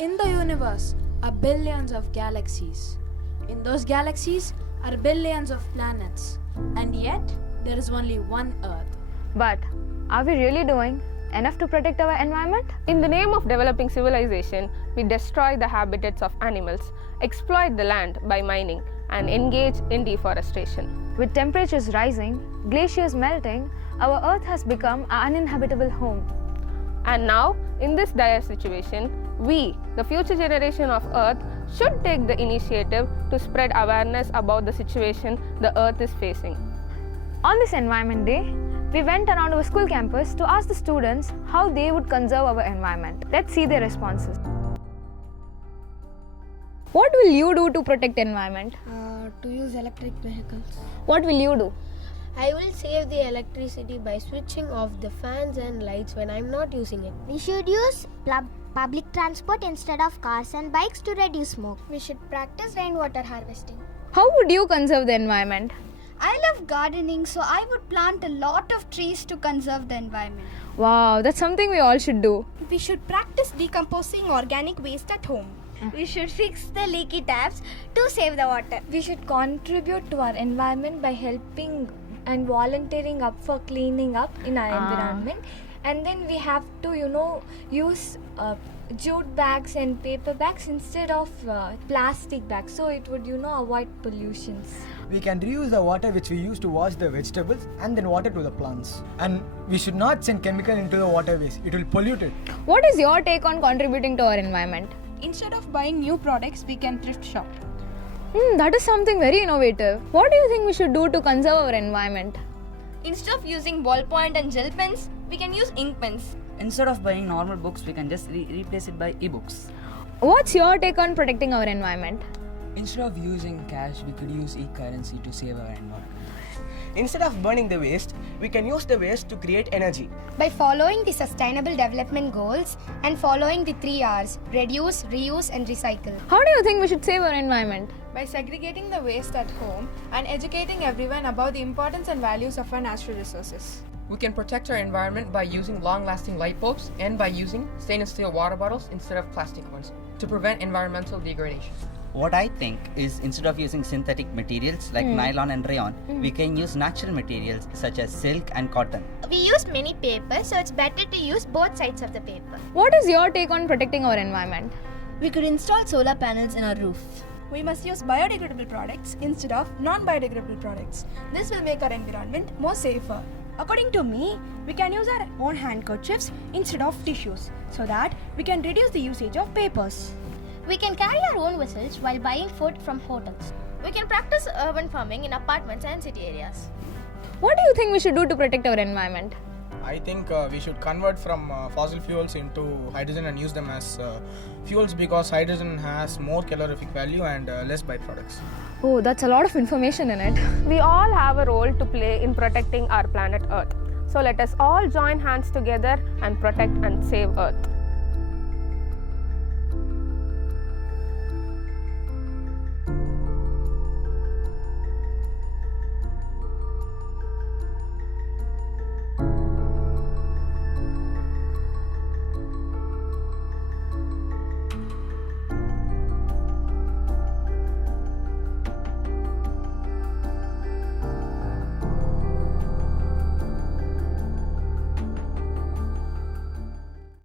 In the universe are billions of galaxies. In those galaxies are billions of planets. And yet, there is only one Earth. But are we really doing enough to protect our environment? In the name of developing civilization, we destroy the habitats of animals, exploit the land by mining, and engage in deforestation. With temperatures rising, glaciers melting, our Earth has become an uninhabitable home. And now, in this dire situation, we, the future generation of Earth, should take the initiative to spread awareness about the situation the Earth is facing. On this Environment Day, we went around our school campus to ask the students how they would conserve our environment. Let's see their responses. What will you do to protect environment? To use electric vehicles. What will you do? I will save the electricity by switching off the fans and lights when I'm not using it. We should use public transport instead of cars and bikes to reduce smoke. We should practice rainwater harvesting. How would you conserve the environment? I love gardening, so I would plant a lot of trees to conserve the environment. Wow, that's something we all should do. We should practice decomposing organic waste at home. We should fix the leaky taps to save the water. We should contribute to our environment by helping and volunteering up for cleaning up in our environment. And then we have to, use jute bags and paper bags instead of plastic bags. So it would, avoid pollutions. We can reuse the water which we use to wash the vegetables and then water to the plants. And we should not send chemical into the waterways. It will pollute it. What is your take on contributing to our environment? Instead of buying new products, we can thrift shop. That is something very innovative. What do you think we should do to conserve our environment? Instead of using ballpoint and gel pens, we can use ink pens. Instead of buying normal books, we can just replace it by e-books. What's your take on protecting our environment? Instead of using cash, we could use e-currency to save our environment. Instead of burning the waste, we can use the waste to create energy. By following the Sustainable Development Goals and following the 3 R's, reduce, reuse and recycle. How do you think we should save our environment? By segregating the waste at home and educating everyone about the importance and values of our natural resources. We can protect our environment by using long-lasting light bulbs and by using stainless steel water bottles instead of plastic ones to prevent environmental degradation. What I think is instead of using synthetic materials like nylon and rayon, we can use natural materials such as silk and cotton. We use many papers, so it's better to use both sides of the paper. What is your take on protecting our environment? We could install solar panels in our roof. We must use biodegradable products instead of non-biodegradable products. This will make our environment more safer. According to me, we can use our own handkerchiefs instead of tissues so that we can reduce the usage of papers. We can carry our own whistles while buying food from hotels. We can practice urban farming in apartments and city areas. What do you think we should do to protect our environment? I think we should convert from fossil fuels into hydrogen and use them as fuels because hydrogen has more calorific value and less byproducts. Oh, that's a lot of information in it. We all have a role to play in protecting our planet Earth. So let us all join hands together and protect and save Earth.